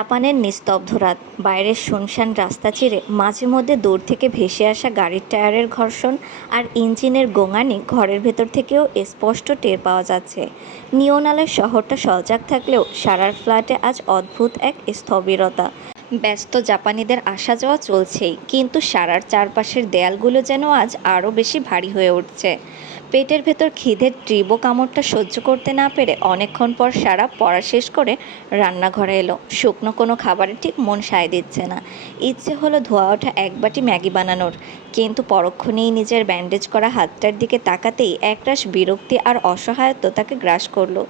জাপানের নিস্তব্ধ রাত। বাইরের শুনশান রাস্তা চিরে মাঝে মধ্যে দূর থেকে ভেসে আসা গাড়ির টায়ারের ঘর্ষণ আর ইঞ্জিনের গোঙানি ঘরের ভেতর থেকেও স্পষ্ট টের পাওয়া যাচ্ছে। নিয়ন আলোয় শহরটা সজাগ থাকলেও সারার ফ্ল্যাটে আজ অদ্ভুত এক স্থবিরতা। ব্যস্ত জাপানিদের আসা যাওয়া চলছেই, কিন্তু সারার চারপাশের দেয়ালগুলো যেন আজ আরও বেশি ভারী হয়ে উঠছে। পেটের ভেতর খিদের তীব্র কামড়টা সহ্য করতে না পেরে অনেকক্ষণ পর সারা পড়া শেষ করে রান্নাঘরে এলো। শুকনো কোনো খাবারে ঠিক মন সায় দিচ্ছে না। ইচ্ছে হলো ধোয়া ওঠা এক বাটি ম্যাগি বানানোর, কিন্তু পরক্ষণেই নিজের ব্যান্ডেজ করা হাতটার দিকে তাকাতেই একরাশ বিরক্তি আর অসহায়ত্ব তাকে গ্রাস করলো।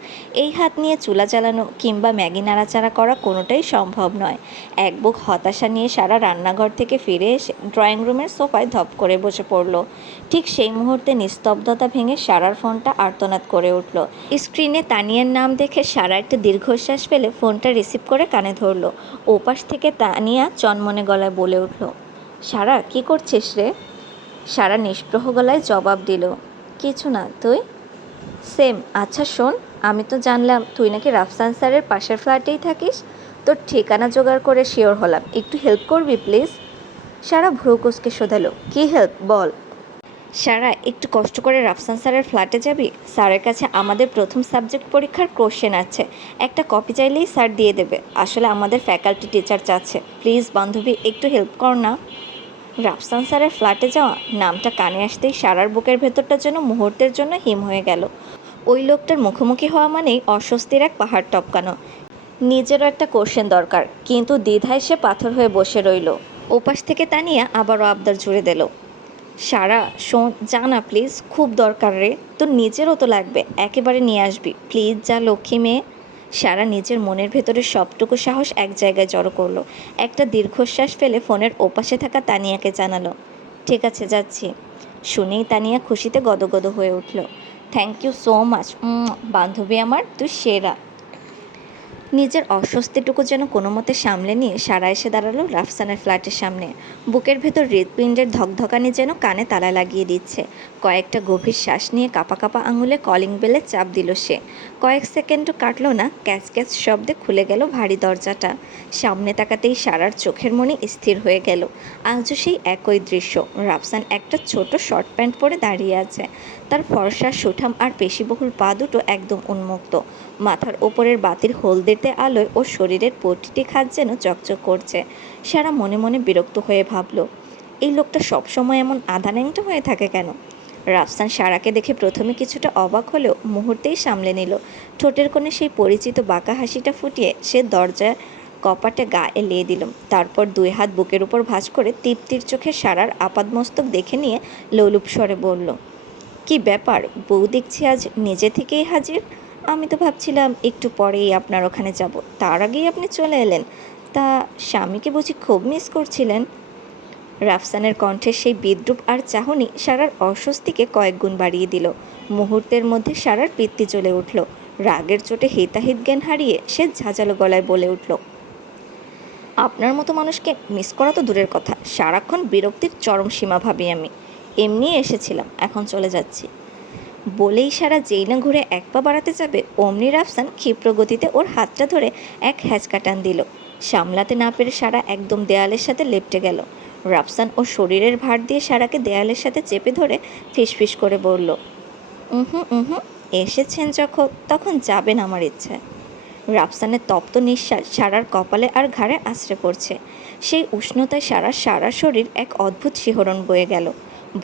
এই হাত নিয়ে চুলা জ্বালানো কিংবা ম্যাগি নাড়াচাড়া করা কোনোটাই সম্ভব নয়। এক বুক হতাশা নিয়ে সারা রান্নাঘর থেকে ফিরে এসে ড্রয়িং রুমের সোফায় ধপ করে বসে পড়ল। ঠিক সেই মুহূর্তে নিস্তব্ধতা ভেঙে সারার ফোনটা আর্তনাদ করে উঠল। স্ক্রিনে তানিয়ার নাম দেখে সারা একটা দীর্ঘশ্বাস ফেলে ফোনটা রিসিভ করে কানে ধরল। ওপাশ থেকে তানিয়া চনমনে গলায় বলে উঠল, সারা কি করছিস রে? সারা নিষ্প্রহ গলায় জবাব দিল, কিছু না, তুই? সেম। আচ্ছা শোন, আমি তো জানলাম তুই নাকি রাফসান স্যারের পাশের ফ্ল্যাটেই থাকিস। তোর ঠিকানা জোগাড় করে শিওর হলাম, একটু হেল্প করবি প্লিজ? সারা ভ্রু কুঁচকে শোধালো, কী হেল্প বল? সারা, একটু কষ্ট করে রাফসান স্যারের ফ্ল্যাটে যাবি? স্যারের কাছে আমাদের প্রথম সাবজেক্ট পরীক্ষার কোশ্চেন আছে, একটা কপি চাইলেই স্যার দিয়ে দেবে। আসলে আমাদের ফ্যাকাল্টি টিচার চাচ্ছে। প্লিজ বান্ধবী, একটু হেল্প কর না। রাফসান স্যারের ফ্ল্যাটে যাওয়া নামটা কানে আসতেই সারার বুকের ভেতরটা যেন মুহূর্তের জন্য হিম হয়ে গেল। ওই লোকটার মুখোমুখি হওয়া মানেই অস্বস্তির এক পাহাড় টপকানো। নিজেরও একটা কোশ্চেন দরকার, কিন্তু দ্বিধায় সে পাথর হয়ে বসে রইল। ওপাশ থেকে তানিয়া আবারও আবদার জুড়ে দিল, সারা শোন, যা না প্লিজ, খুব দরকার রে, তোর নিজেরও তো লাগবে, একেবারে নিয়ে আসবি প্লিজ, যা লক্ষ্মী মেয়ে। সারা নিজের মনের ভেতরের সবটুকু সাহস এক জায়গায় জড়ো করলো। একটা দীর্ঘশ্বাস ফেলে ফোনের ওপাশে থাকা তানিয়াকে জানালো, ঠিক আছে যাচ্ছি। শুনেই তানিয়া খুশিতে গদগদ হয়ে উঠল। থ্যাংক ইউ সো মাচ বান্ধবী আমার, তুই সেরা। নিজের অস্বস্তিটুকু যেন কোনো মতে সামলে নিয়ে সারা এসে দাঁড়ালো রাফসানের ফ্ল্যাটের সামনে। বুকের ভেতর হৃৎপিণ্ডের ধকধকানি যেন কানে তালা লাগিয়ে দিচ্ছে। কয়েকটা গভীর শ্বাস নিয়ে কাঁপা কাঁপা আঙুলে কলিং বেলে চাপ দিল সে। কয়েক সেকেন্ডও কাটল না, ক্যাচ ক্যাচ শব্দে খুলে গেল ভারী দরজাটা। সামনে তাকাতেই সারার চোখের মনি স্থির হয়ে গেল। আজও সেই একই দৃশ্য। রাফসান একটা ছোট শর্ট প্যান্ট পরে দাঁড়িয়ে আছে। তার ফর্সা সুঠাম আর পেশিবহুল পা দুটো একদম উন্মুক্ত। মাথার ওপরের বাতির হলদেটে আলোয় ওর শরীরের প্রতিটি খাত যেন চকচক করছে। সারা মনে মনে বিরক্ত হয়ে ভাবল, এই লোকটা সবসময় এমন আধা ন্যাংটা হয়ে থাকে কেন? রাফসান সারাকে দেখে প্রথমে কিছুটা অবাক হলেও মুহূর্তেই সামলে নিল। ঠোঁটের কোণে সেই পরিচিত বাঁকা হাসিটা ফুটিয়ে সে দরজায় কপাটে গা এলিয়ে দিল। তারপর দুই হাত বুকের উপর ভাঁজ করে তৃপ্তির চোখে সারার আপাদমস্তক দেখে নিয়ে লোলুপ স্বরে বলল, কি ব্যাপার বউ, দেখছি আজ নিজে থেকেই হাজির। আমি তো ভাবছিলাম একটু পরেই আপনার ওখানে যাব, তার আগেই আপনি চলে এলেন। তা স্বামীকে বুঝি খুব মিস করছিলেন? রাফসানের কণ্ঠের সেই বিদ্রূপ আর চাহনি সারার অস্বস্তিকে কয়েক গুণ বাড়িয়ে দিল। মুহূর্তের মধ্যে সারার পিত্তি চলে উঠল। রাগের চোটে হিতাহিত জ্ঞান হারিয়ে সে ঝাঁঝালো গলায় বলে উঠল, আপনার মতো মানুষকে মিস করা তো দূরের কথা, সারাক্ষণ বিরক্তির চরম সীমা ভাবি আমি। এমনি এসেছিলাম, এখন চলে যাচ্ছি। বলেই সারা যেই না ঘুরে এক পা বাড়াতে যাবে, অমনি রাফসান ক্ষিপ্র গতিতে ওর হাতটা ধরে এক হ্যাঁচকা টান দিল। সামলাতে না পেরে সারা একদম দেয়ালের সাথে লেপটে গেল। রাফসান ওর শরীরের ভার দিয়ে সারাকে দেয়ালের সাথে চেপে ধরে ফিসফিস করে বলল, হুম হুম, এসেছেন যখন তখন যাবেন আমার ইচ্ছে। রাফসানের তপ্ত নিঃশ্বাস সারার কপালে আর ঘাড়ে আছড়ে পড়ছে। সেই উষ্ণতায় সারা সারা শরীর এক অদ্ভুত শিহরণ বয়ে গেল।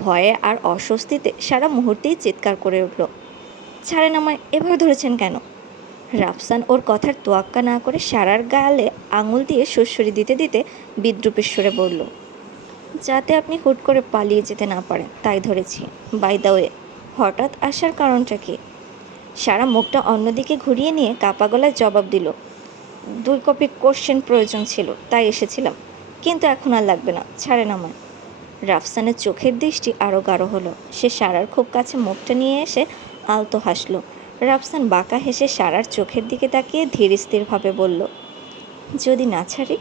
ভয়ে আর অস্বস্তিতে সারা মুহূর্তেই চিৎকার করে উঠল, ছাড়েন আমায়, এভাবে ধরেছেন কেন? রাফসান ওর কথার তোয়াক্কা না করে সারার গালে আঙুল দিয়ে সুড়সুড়ি দিতে দিতে বিদ্রূপের সুরে বলল, যাতে আপনি হুট করে পালিয়ে যেতে না পারেন তাই ধরেছি। বাই দ্য ওয়ে, হঠাৎ আসার কারণটা কি? সারা মুখটা অন্যদিকে ঘুরিয়ে নিয়ে কাপা গলায় জবাব দিল, 2 কপি কোশ্চেন প্রয়োজন ছিল, তাই এসেছিলাম, কিন্তু এখন আর লাগবে না, ছাড়েন আমায়। রাফসানের চোখের দৃষ্টি আরও গাঢ় হলো। সে সারার খুব কাছে মুখটা নিয়ে এসে আলতো হাসল। রাফসান বাঁকা হেসে সারার চোখের দিকে তাকিয়ে ধীর স্থিরভাবে বলল, যদি না ছাড়ি?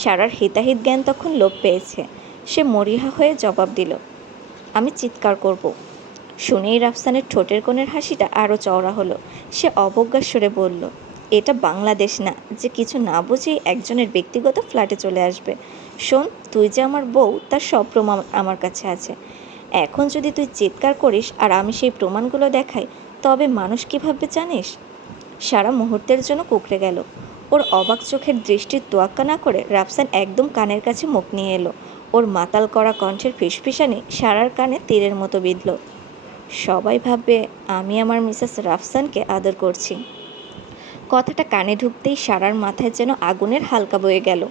সারার হিতাহিত জ্ঞান তখন লোপ পেয়েছে। সে মরিহা হয়ে জবাব দিল, আমি চিৎকার করব। শুনেই রাফসানের ঠোঁটের কোণের হাসিটা আরও চওড়া হলো। সে অবজ্ঞার সুরে বলল, এটা বাংলাদেশ না যে কিছু না বুঝেই একজনের ব্যক্তিগত ফ্ল্যাটে চলে আসবে। শোন, তুই যে আমার বউ তার সব প্রমাণ আমার কাছে আছে। এখন যদি তুই চিৎকার করিস আর আমি সেই প্রমাণগুলো দেখাই, তবে মানুষ কী ভাববে জানিস? সারা মুহূর্তের জন্য কুঁকড়ে গেল। ওর অবাক চোখের দৃষ্টির তোয়াক্কা না করে রাফসান একদম কানের কাছে মুখ নিয়ে এলো। ওর মাতাল করা কণ্ঠের ফিসফিসানি সারার কানে তীরের মতো বিঁধল। সবাই ভাববে আমি আমার মিসেস রাফসানকে আদর করছি। কথাটা কানে ঢুকতেই সারার মাথায় যেন আগুনের হালকা বয়ে গেল।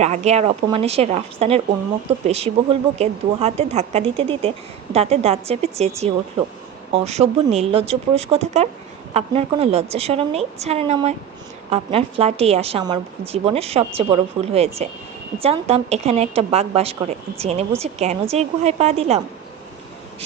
রাগে আর অপমানে সে রাফসানের উন্মুক্ত পেশিবহুল বুকে দু হাতে ধাক্কা দিতে দিতে দাঁতে দাঁত চেপে চেঁচিয়ে উঠল, অসভ্য নির্লজ্জ পুরুষ কোথাকার! আপনার কোনো লজ্জা শরম নেই? ছাড়েন আমায়। আপনার ফ্ল্যাটেই আসা আমার জীবনের সবচেয়ে বড় ভুল হয়েছে। জানতাম এখানে একটা বাঘ বাস করে, জেনে বুঝে কেন যে এই গুহায় পা দিলাম।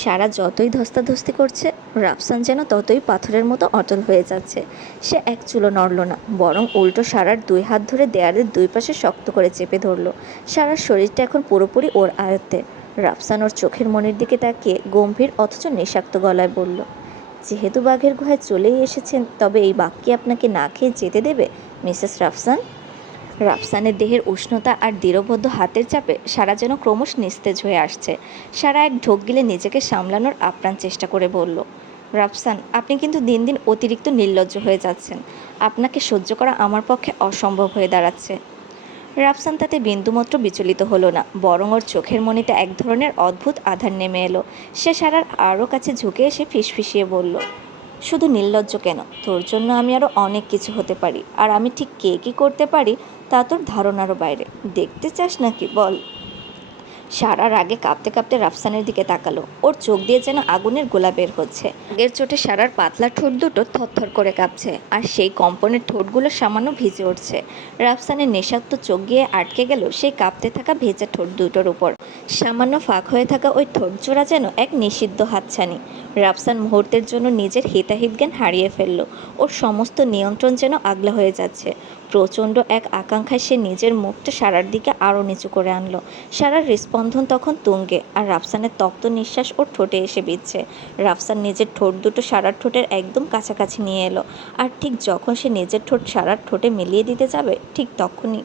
সারা যতই ধস্তাধস্তি করছে, রাফসান যেন ততই পাথরের মতো অটল হয়ে যাচ্ছে। সে এক চুলো নড়ল না, বরং উল্টো সারার দুই হাত ধরে দেয়ালের দুই পাশে শক্ত করে চেপে ধরল। সারার শরীরটা এখন পুরোপুরি ওর আয়ত্তে। রাফসান ওর চোখের মনির দিকে তাকিয়ে গম্ভীর অথচ নেশাক্ত গলায় বলল, যেহেতু বাঘের গুহায় চলেই এসেছেন, তবে এই বাঘ কি আপনাকে না খেয়ে যেতে দেবে, মিসেস রাফসান? রাফসানের দেহের উষ্ণতা আর দৃঢ়বদ্ধ হাতের চাপে সারা যেন ক্রমশ নিস্তেজ হয়ে আসছে। সারা এক ঢোক গিলে নিজেকে সামলানোর আপ্রাণ চেষ্টা করে বলল, রাফসান, আপনি কিন্তু দিন দিন অতিরিক্ত নির্লজ্জ হয়ে যাচ্ছেন। আপনাকে সহ্য করা আমার পক্ষে অসম্ভব হয়ে দাঁড়াচ্ছে। রাফসান তাতে বিন্দুমাত্র বিচলিত হলো না, বরং ওর চোখের মনিতে এক ধরনের অদ্ভুত আধার নেমে এলো। সে সারার আরও কাছে ঝুঁকে এসে ফিসফিসিয়ে বলল, শুধু নির্লজ্জ কেন, তোর জন্য আমি আরও অনেক কিছু হতে পারি, আর আমি ঠিক কে কী করতে পারি তা তোর ধারণারও বাইরে। দেখতে চাস নাকি বল? সারা রাগে কাঁপতে কাঁপতে রাফসানের দিকে তাকালো। ওর চোখ দিয়ে যেন আগুনের গোলা বের হচ্ছে। আগের চোটে সারার পাতলা ঠোঁট দুটো থরথর করে কাঁপছে, আর সেই কম্পনের ঠোঁটগুলো সামান্য ভিজে উঠছে। রাফসানের নেশাক্ত চোখ গিয়ে আটকে গেল সেই কাঁপতে থাকা ভেজা ঠোঁট দুটোর উপর। সামান্য ফাঁক হয়ে থাকা ওই ঠোঁটজোড়া যেন এক নিষিদ্ধ হাতছানি। রাফসান মুহূর্তের জন্য নিজের হিতাহিত জ্ঞান হারিয়ে ফেলল। ওর সমস্ত নিয়ন্ত্রণ যেন আগলা হয়ে যাচ্ছে। প্রচণ্ড এক আকাঙ্ক্ষায় সে নিজের মুখটা সারার দিকে আরও নিচু করে আনলো। সারার হৃৎস্পন্দন তখন তুঙ্গে, আর রাফসানের তপ্ত নিঃশ্বাস ওর ঠোঁটে এসে বিঁধছে। রাফসান নিজের ঠোঁট দুটো সারার ঠোঁটের একদম কাছাকাছি নিয়ে এলো, আর ঠিক যখন সে নিজের ঠোঁট সারার ঠোঁটে মিলিয়ে দিতে যাবে, ঠিক তখনই